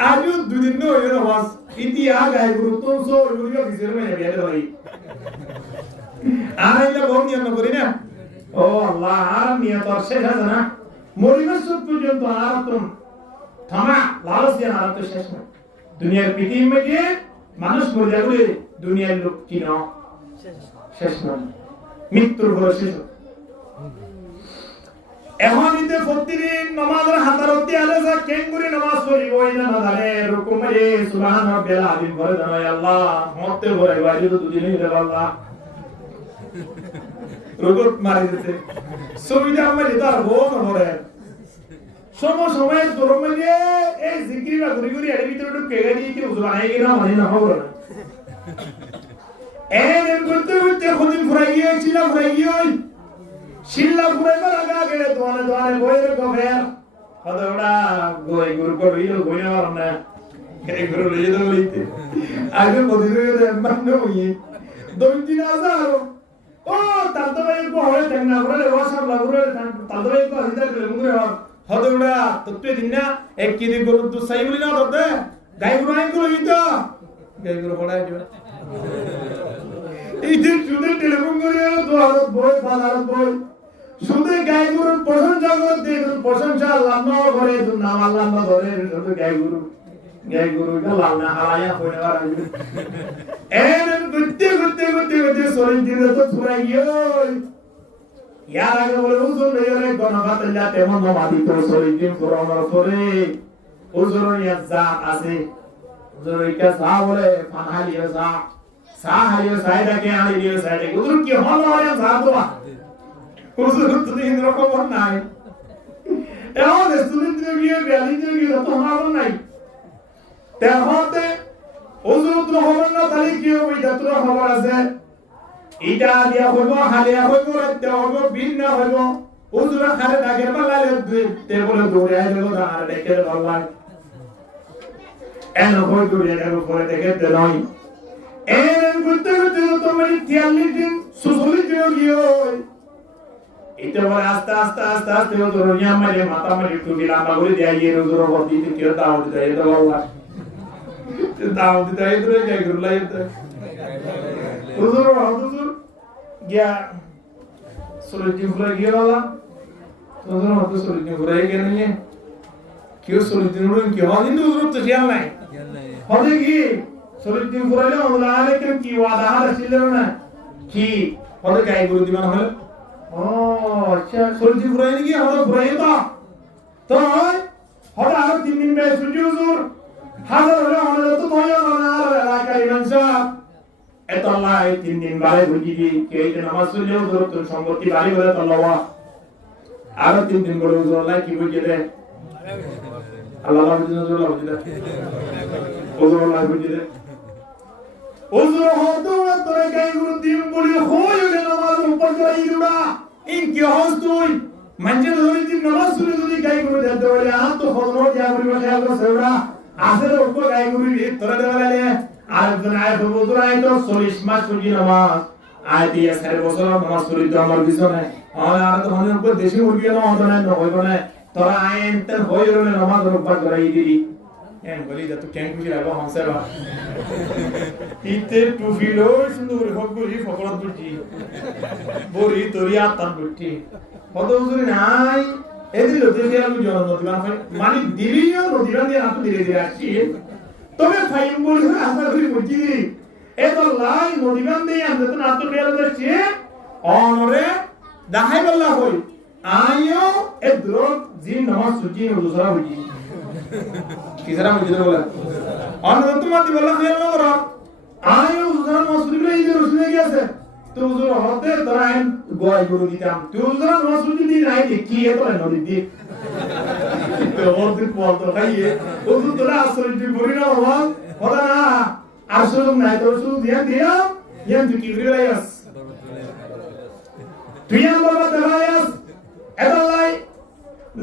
आज जो दो दिन नो ये नमाज इतनी आ गए गुरु तो सो गुरु का विषय में है यार भाई आना इधर बहुत नियम न करी ना ओ अल्लाह आराम नियम तो अच्छे है ना मोरी में सब कुछ जो तो आराम तुम थमा लालच या आराम तो शेष में दुनिया की पीठी में के मानुष मर जाए दुनिया लोग की ना शेष में মৃত্যুর বয়সে এখন ইতে প্রতিদিন নামাজের হাতারতি আলে যা কেঙ্গুরি নামাজ পড়ি ওই না জানে রুকু মেরে সুবহান রাব্বিল আযীম বলে জানাই আল্লাহ মতে বলে বাইরে তো দুদিনই রে আল্লাহ রুকু মারি দিতে সুবিধা আমরা যেটা বহুত করে সময় তোর মানে এই জিকিরা ঘুরি ঘুরি এর ভিতরে ঢুকে গেলি কি উজু বানাই গেল মানে না হবে না এর করতে করতে খুদিন ফুরাইয়ে ছিলা ফুরাইয়ে শিল্লা ফুরাইবা লাগা গেলে দোয়ানে দোয়ানে বইরে গফের হদড়া গই গুরু কো ইলো গইনা না এই গুরু লইয়ে দাও লইতে আগে বদিরে মানো ই 2-3 ও তালদবাই কো হলে তেনা করে ওয়াসাব লাগরে তালদবাই কো হিদা করে মুরে হদড়া তত্ত্বে দিনা এক কিদি গুরু দু সাই বলি না দতে গাই গুরু আই গুরু ইতো গাই গুরু পড়াই দিবা এই যে শুনে টেলিফোন করে দোয়ার বই বাজার বই শুনে গাই গুরুর প্রশংসা করে দেখুন প্রশংসা আল্লাহ করে নাম আল্লাহ ধরে শুধু গাই গুরু লাল না হালায়া হয়ে আর এর গুত্তে সরি দিলে তো পুরা ইয়ার আগে বলে হুজুর মেয়রে গণবাত আল্লাহ তেমন নমাদি তো সরি দিন পুরা আমার করে হুজুর ইয়াজা আছে হুজুর ইকা সা বলে ফাহালিয়া সা সাহায্য সাইডা কে আনি দিও সাইডে হুজুর কি হলো আর সাদোয়া হুজুর তুমি ইন্দ্র খবর নাই এমন স্টুডেন্ট গিয়ে ব্যালি গিয়ে তো হলো নাই তেহতে হুজুর তো খবর না তালি কি হবে এটা তো খবর আছে এটা দিয়া হইব হালিয়া হইব রাতে হইব বিন না হইব হুজুর খালে দাগের বালালে টেবলে দৌড়ে আইলো আর দেখে বললাম এন হই দৌড়ে গেল পরে দেখতে নয় এর করতে তো মানে 43 দিন 46 দিন গিয়ে এটা বলে আস্তে ও দুনিয়া মাঝে মাথা মাঝে টুকি লাম্বা করে দেয় এর জোর বদি কি দাও দেয় এটা বললা দাও দিতে আইতো গাই গরু লাইতে হুজুর গিয়া সলিটি ঘুরে গিয়ে वाला হুজুর হতো সলিটি ঘুরে গিয়ে নিয়ে কেউ সলিটি ঘুরে কি হয় কিন্তু হুজুর তো খেয়াল নাই হবে কি সলিটি ঘুরাইলে ওলা আলাইকুম কি ওয়াদা ছিল না কি হবে গাই গরু দিবান হলো ও আচ্ছা সলিটি ঘুরাইলে কি হবে ঘুরাই তো হবে আর 3 দিন বে সুজি হুজুর হাজার হলো আমাদের তো ভয় না আর এলাকার ইমাম সাহেব এত আল্লাহ 3 দিন বারে বুঝি দি কে এই নামাজ পড়লে হুজুর তো সম্পত্তি বাড়ি বলে আল্লাহ আর 3 দিন বলে হুজুর আল্লাহ কি বুঝি দে আল্লাহ বুঝি হুজুর আল্লাহ বুঝি দে হুজুর আল্লাহ বুঝি দে হুজুর হতো না তোরে গাই গুরু দিন বলি হইলে নামাজ উপর করে ইদুরা ইন কি হস তুই মঞ্জে ধরে দিন নামাজ শুনে যদি গাই গুরু দে বলে আ তো হজরত দিয়া বলি খেয়াল করে সেরা আসলে উপর গাই গুরু তোরা দেওয়ালে আরেকজন আয় হুজুর আয় তো 40 মাস পর্যন্ত নামাজ আয় দিয়ে 4 বছর নামাজ পড়ি তো আমার পিছনে আর তো হনের উপর দেশি মুরগি না হতো না হইব না তোরা আয় এনতেন হইল না নামাজ উপর করাই দিলি এন বলি যা তো কেন খুশি লাগো হামসারা ইতে টুফিলো সুন্দর হগুলি ফকরত বুঝি বড়ি তরিয়া তান বুঝি কত হুজুর নাই এদিন লোকে আমি জন নদীবান মানে দিলিও নদীবান দিয়ে আপনি ধীরে ধীরে আসছি তবে ফাইম বলি আশা করি বুঝি এত লাই নদীবান দিয়ে আমরা তো নাত বের হচ্ছে অনরে দাহাই বল্লা হই আইও এ দ্রোক জি নামাজ সুজি হুজুরা বুঝি কিসরা বুঝি বলা অনরে তো মাতি বল্লা খেয়াল না করো আইও হুজুরা মসজিদে এই যে রসুলে গিয়েছে তো হুজুর হতে ধরাইন গোয়াই গরু দিতাম তো হুজুরা মসজিদ দি নাই কি এত নদী দি তো ওদের বলতো খাইয়ে হুজুর তোরা আসলে দি বলি না বাবা বলা না আসলে নাই তো শুধু দিয়া দিয়া ইয়ান তুই কি রিলায়াস তুই আম বাবা দেলায়াস এদালাই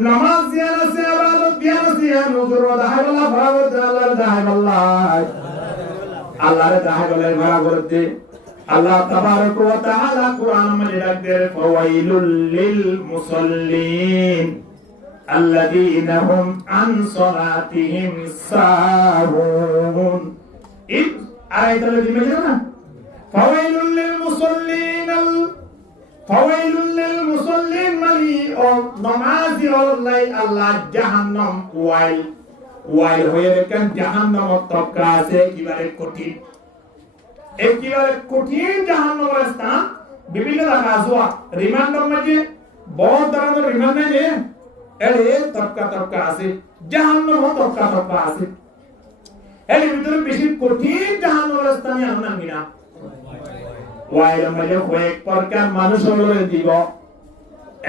নামাজ দিয়ানা সে ইবাদত দিয়ানা সে হুজুর দাহাই বলা বরাবর আল্লাহ দাহাই বল্লা আল্লাহর দাহাই বলে বরাবর দে আল্লাহ তাবারক ওয়া তাআলা কুরআন মধ্যে ডাকতে ফাওয়াইলুল লিল মুসাল্লিন আল্লাযীনা হুম আন সালাতিহিম সাহুন এই আয়াতটা দিবে না ফাওয়াইলুল লিল মুসাল্লিন মানে ও নামাজি আল্লাহ আল্লাহ জাহান্নাম ওয়াইল হয়ে দেখেন জাহান্নাম তবকা আছে কিভাবে কঠিন একেবারে কঠিন জাহান্নামের স্থান বিভিন্ন জায়গা আছে রিমান্ডের মধ্যে বহুত ধরনের রিমান্ড নেই এর তবকা আছে জাহান্নাম তবকা আছে এর ভিতরে বেশি কঠিন জাহান্নামের স্থানে আমরা মিনা ওয়াইল মধ্যে কয়েক প্রকার মানুষ হলে দিব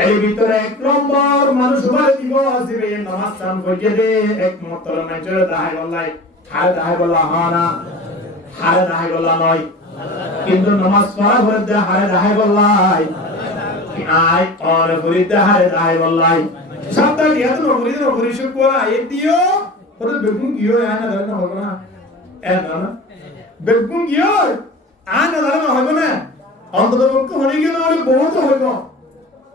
এর ভিতরে এক নম্বর মানুষ হলে দিব আসবে নামাজ সাম করে দে একমাত্র মানুষের দাহাই বললাই হায় দাহাই বলা হানা হারে দাহাই বল্লা নয় কিন্তু নামাজ পড়া হইতে হারে দাহাই বল্লাই আই অরে হইতে হারে দাহাই বল্লাই সবটা দিয়া তো নগরী শুকরা এদিও ওটা বেগুন গিয়ে আনা ধরে না হবে না না বেগুন গিয়ে আনা ধরে না হবে না অন্তত পক্ষে হয়ে গেল অনেক বহুত হইব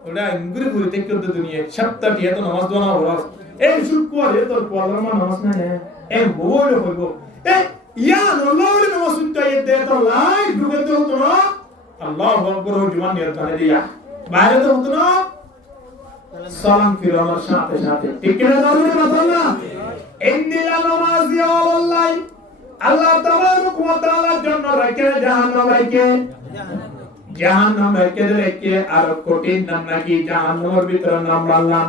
ওটা ইংগুরি হইতে কিন্তু দুনিয়া সবটা দিয়া তো নামাজ দোনা হরাস এই শুকরা এ তোর পড়ার নামাজ না এ বড় হইব এ ইয়া আল্লাহ ওরে নামাজ পড়তে এতে তো লাই ঢুকে তো হতো না আল্লাহু আকবার জুমান নিয়ে তানে দিয়া বাইরে তো হতো না সালাম ফিরানোর সাথে সাথে ঠিক না দারুণ কথা না ইন্দিল নামাজি আল্লাহ আল্লাহ তাবারক ওয়া তাআলার জন্য রাখে জাহান্নাম রেখে আর কঠিন নাম নাকি জাহান্নামের ভিতরে নাম রাখলাম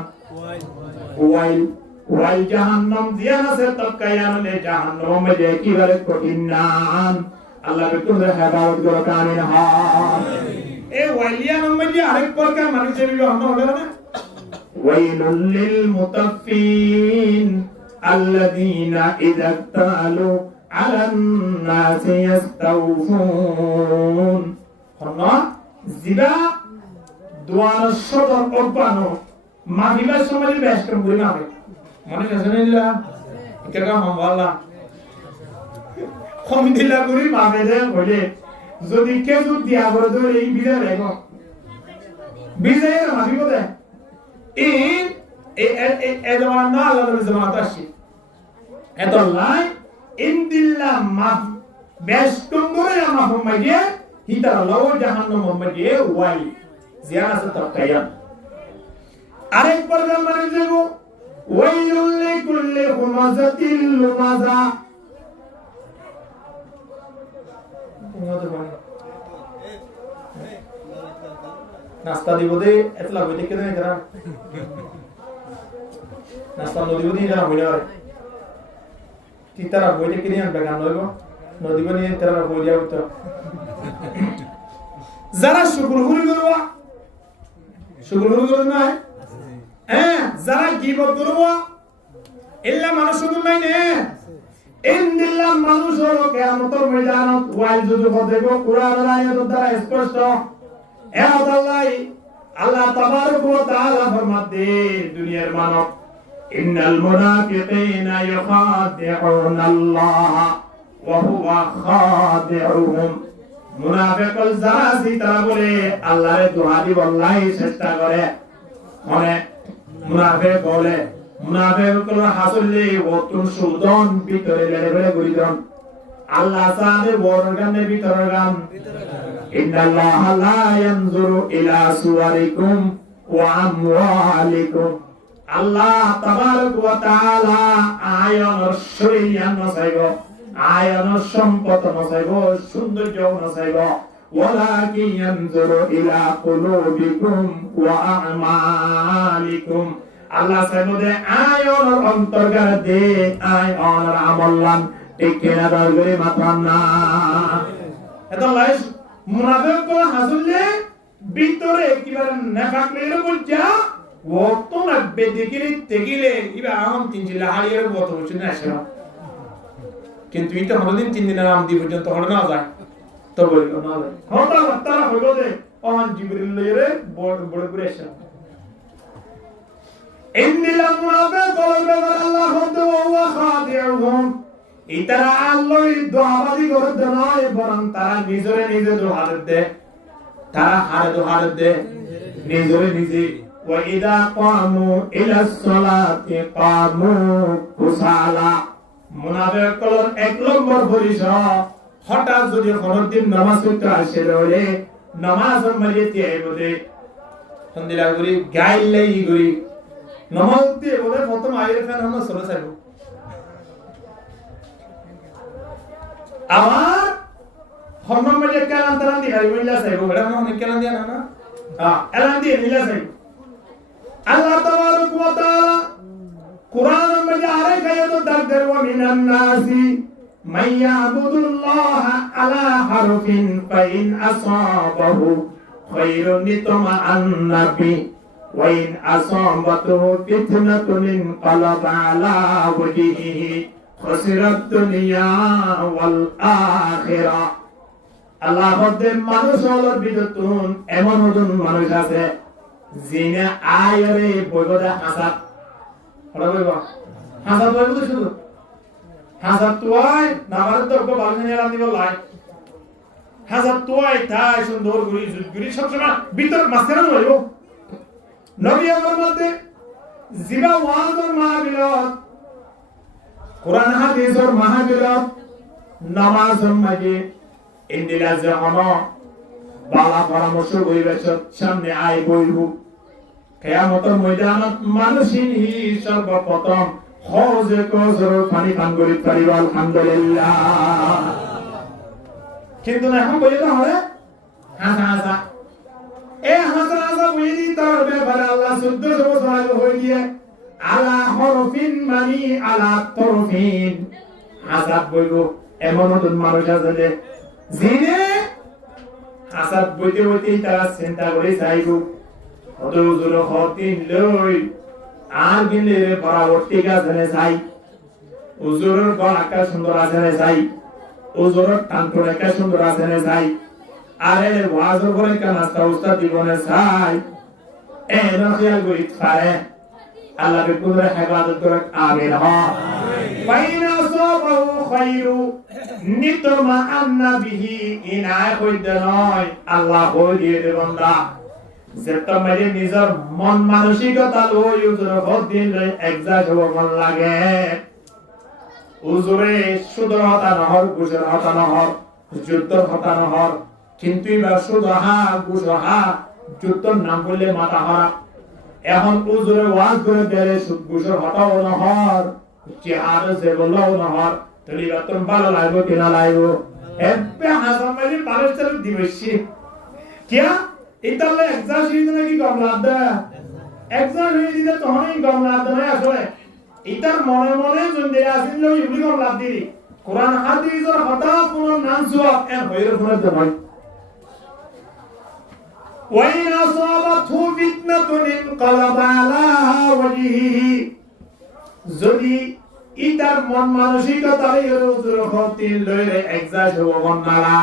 ওয়াইল জাহান্নাম জিয়ানা সে তকায়ানে জাহান্নাম মধ্যে কিভাবে কঠিন নাম আল্লাহ বিকুল হেদায়েত করো আমিন এ ওয়াইলিয়া নাম মধ্যে আরেক প্রকার মানুষের বিবাহ হবে না ওয়াইলুল লিল মুতাফফিন আল্লাযীনা ইযা তালু আলান নাসি ইস্তাওফুন হনা জিবা দুয়ার সদর অবানো মাগরিবের সময় বেশ করে বই না মনে আছে না কেকা মামলা কমিটিলা করি মামে দে বলে যদি কেউ দিয়া করে ধরে এই বিজয় রেখো বিজয়ের মাগরিব দে এই জমানা না আল্লাহর জমানা আসছে এত লাই ইনদিল্লা মাফ বেষ্টমরে মাফমাইয়ে হিতার লাও জাহান্নাম মাফমাইয়ে ওয়াই জিয়ানা তাকায়া আরেক পর্যায়ে মানে যাব ওয়াইলুল লিকুল্লি হুমাযাতিল লুমাযা নাস্তা দিব দে এতলা বইতে কেন করা নাস্তা নদী বদি জানা হইলে আর কি তারা বইতে কিনে আনবে গান লইব নদী বনি তারা বই দিয়া হতো যারা শুকর করব না যারা গীবত করব ইল্লা মানুষ শুধু নাই নে ইনদিল্লাহ মানুষ হলো কিয়ামতের ময়দানত ওয়াইল যুদ্ধ দেখো কুরআনের আয়াত দ্বারা স্পষ্ট আল্লাহ তাবারক ওয়া তাআলা ফরমাতে দুনিয়ার মানব ইন্নাল মুনাফিকিনা ইউখাদিউনাল্লাহ ওয়া হুয়া খাদিউহুম মুনাফিকুল যারা তারা বলে আল্লাহরে দোয়া দিব আল্লাহই চেষ্টা করে মানে মুনাফিক বলে মুনাফিকুল হাসলে ওতুন সুদন ভিতরে লেবে গুরিদন আল্লাহ সাথে বড়গানে ভিতরে গান ইন্নাল্লাহা লা ইয়ানজুরু ইলা সুওয়ারিকুম ওয়া আমওয়ালিকুম আল্লাহ তাবারক ওয়া তাআলা আয়ানোর শরীয়ান নসাইব আয়ানোর সম্পদ নসাইব সৌন্দর্য নসাইব ওয়ালাকিন ইয়ানজুরু ইলা কুলুবিকুম ওয়া আমালিকুম আল্লাহ সাইবদে আয়ানোর অন্তর্গত দে আয়ানোর আমলান ঠিক না দরবে মাতান না এটা লাইস মুনাফিক কো হাসলে ভিতরে কিবার নেফাক লেলে বুঝা ওতো না বেদিকিরি তেগিলে ইবা আম তিনজিলা হারিয়ের বত হচ্ছে না আসে কিন্তু এটা হলদিন 3 দিনের নাম দি পর্যন্ত হল না যায় তো বলিল না যায় হতা তারা হইলো দে অন জিবরিল লইরে বড় বড় করে আসে ইন্নিল মুনাফিক কলবে আল্লাহ হদ ওয়া খাদিউহুম ইতারা আল্লাহর দোয়াবাদি করতে নয় বরং তারা নিজরে নিজে দোহার দে তারা হারে দোহার দে নিজরে নিজে ওয়া ইদা কামু ইলাস সালাতি কামু কুসালা মুনাফিকদের এক নম্বর পরিচয় হঠাৎ যদি কোনদিন নামাজ পড়তে আসে রে নামাজের মধ্যে আইবদে সন্দিলা করি গাইলাই করি নামাজ দিয়ে বলে প্রথম আইরে ফেন আমরা চলে যাইব আমার হরমান মধ্যে কালাম তারাম দি গাড়ি মিলা যাইব বড় না অনেক কালাম দিয়া না এলান দিয়ে মিলা যাইব আল্লাহ তাবারক ওয়া তাআলা কুরআন মধ্যে আরেক আয়াত দার ওয়া মিনান নাসি মান ইয়াবুদুল্লাহ আলা হারফিন ফাইন আসাবাহু খায়রুন লিতমাআন্না বি ওয়া ইন আসাবাতুহু ফিতনাতুন ইনকালাবা আলা ওয়াজহিহি খাসিরাত দুনিয়া ওয়াল আখিরা আল্লাহ হদে মানুষ হলোর বিদতুন এমন ওজন মানুষ আছে জিনা আয়রে বইবদা হাসাত হড়া বইবা হাসাত বইব তো শুধু হাসাত তুই নাবার তো গো ভালো নিয়ে রাম দিব লাই হাসাত তুই তাই সুন্দর গুরি গুরি সব সময় ভিতর মাসেরা হইব নবী আমার মতে জিবা ওয়াজর মাহবিলত কুরআন হাদিসের মাহবিলত নামাজের মাঝে ইন্দিলা জাহানো বালা পরামর্শ করিবে সামনে আই বইব কিয়ামতের ময়দানত মানুষই সর্বপ্রথম হজে কজর পানি পান করি পারিব আলহামদুলিল্লাহ কিন্তু না এখন বইতে হয় হাসা হাসা এ হাসা হাসা বইদি তার ব্যাপারে আল্লাহ 14 বছর আগে হয়ে গিয়ে আলা হরফিন মানি আলা তরফিন হাসাব বইব এমন নতুন মানুষ আছে জিনে হাসাব বইতে বইতে তারা চিন্তা করে চাইব অত হুজুর হতিন লই আর গিলে পরবর্তী গাছনে চাই হুজুরের গলাটা সুন্দর আছে না চাই হুজুরের টানটোটা সুন্দর আছে না চাই আরে ওয়াজর করে কানাস্তা উস্তাদ জীবনে চাই এ নখিয়া গই পারে আল্লাহ বিকুরে হেফাজত করে আমিন ফাইনা সাবাহু খায়রু নিতমা আন্না বিহি ইনায় কইতে নয় আল্লাহ কই দিয়ে দে বান্দা যেটা মেরে নিজের মন মানসিকতা লই উজর দিন এক্সাক্ট হব মন লাগে উজুরে সুদর হতা নহর ঘুষের হতা নহর যুদ্ধর হতা নহর কিন্তু এবার সুদ হা ঘুষ হা যুদ্ধর নাম বললে মাথা হরা এখন উজুরে ওয়াজ করে দেয় সুদ ঘুষের হতাও নহর জিহাদ যে বললেও নহর তাহলে এবার তুমি ভালো লাগবে কিনা লাগবে এবে হাসান মাঝে পালেস্তার দিবসী কিয়া ইতালে এক্সারসাইজ নাকি কম লাভ দেয় এক্সারসাইজ দিতে তখনই কম লাভ দেয় আসলে ইতার মনে মনে জন্দে আসিল ইবলি কম লাভ দিলি কোরআন হাদিসের কথা কোন নাম জবাব এর হইর ফোনে দেয় ওয়াইন আসাবাতহু ফিতনাতুন ইনকালাবা আলা ওয়াজহিহি যদি ইতার মন মানসিকতা এর উজুর হতে লইলে এক্সারসাইজ হবো নালা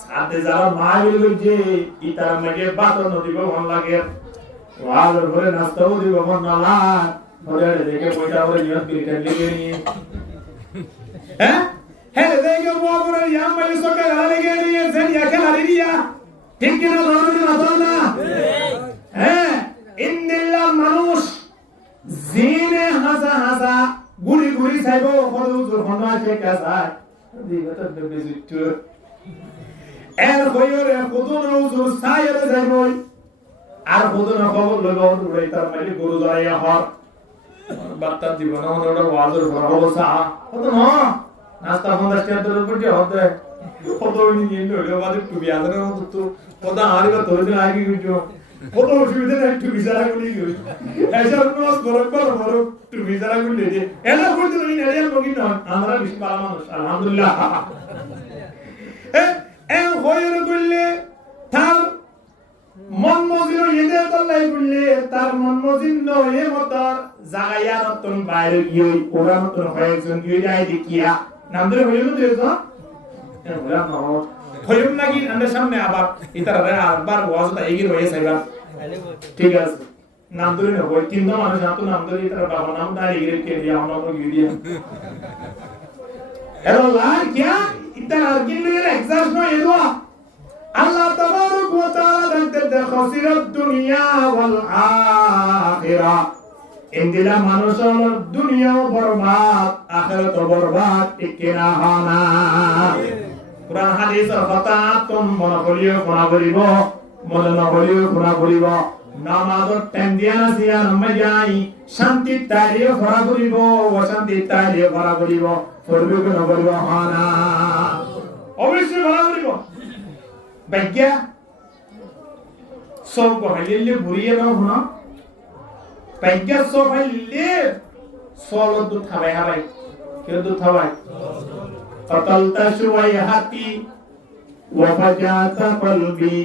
সাথে যারা মাইল যে ইতার মধ্যে বাতন দিব মন লাগে ওয়াল ঘরে নাস্তাও দিব মন নালা ঘরে দেখে পয়সা করে নিয়ত বিলটা লিখে নিয়ে হ্যাঁ হ্যাঁ দেখে বড় ইয়াম মাইল সকে লাগে নিয়ে সেন ইয়া খেলা দিয়া ঠিক কি না ধরো না হ্যাঁ ইন্দিল্লাহ মানুষ জিনে হাসা হাসা গুড়ি গুড়ি সাইবো হলো জোর হনো আছে কাসা দিগত বেজিটু এর কইরে কতন উজুর সাইরে যাইবই আর কতন খবর লইব উড়াই তার মাইলি গরু জড়াইয়া হর বার্তা দিব না ওটা ওয়াজের ঘর অবস্থা কত ন নাস্তা ফোন স্ট্যান্ডের উপর যে হতে কত নিয়ে লইলো বাদে টুবি আদরে তো কত আরিবা তোর দিন আগে গিয়েছো কত অসুবিধা নাই টুবি সারা গুলি গই এসব ক্রস বড় টুবি সারা গুলি দে এলা করতে তুমি নেড়িয়া বগি না আমরা বেশি ভালো মানুষ আলহামদুলিল্লাহ এ হইর বললে তার মন মজিন এদের তল্লাই বললে তার মন মজিন নয় মতর জাগায়া নতুন বাইরে গিয়ে ওরা নতুন হয়েছেন গিয়ে যাই দেখিয়া নাম ধরে হইল তো এসো ওরা ন হইম নাকি আমাদের সামনে আবার ইতারা আবার ওয়াজটা এগিয়ে হয়ে যাইবা ঠিক আছে নাম ধরে না হই তিন মানুষ নাম ধরে ইতারা বাবা নাম দাঁড়িয়ে গিয়ে কে দিয়া আমরা গিয়ে দিয়া এরো লাই কিয়া ইতারা গিলে এক্সাম নয় এলো আল্লাহ তাবারক ওয়া তাআলা দেখতে খাসিরাত দুনিয়া ওয়াল আখিরা ইন্দিলা মানুষের দুনিয়াও বরবাদ আখিরাতও বরবাদ ঠিক না হানা কুরআন হাদিসের কথা তোম মনে করিও কোনা বলিব মনে না করিও কোনা বলিব নামাজের টাইম দিয়া সিয়া নমাই শান্তি তাইলে ভরা করিব অশান্তি তাইলে ভরা করিব করবে কোনা বলিব হানা অবশ্যই ভরা করিব Bagia so ko halille buriye na huna bagia so halille solo du thabai habai ke du thabai qatalta shuwayhati wa fajata qalbi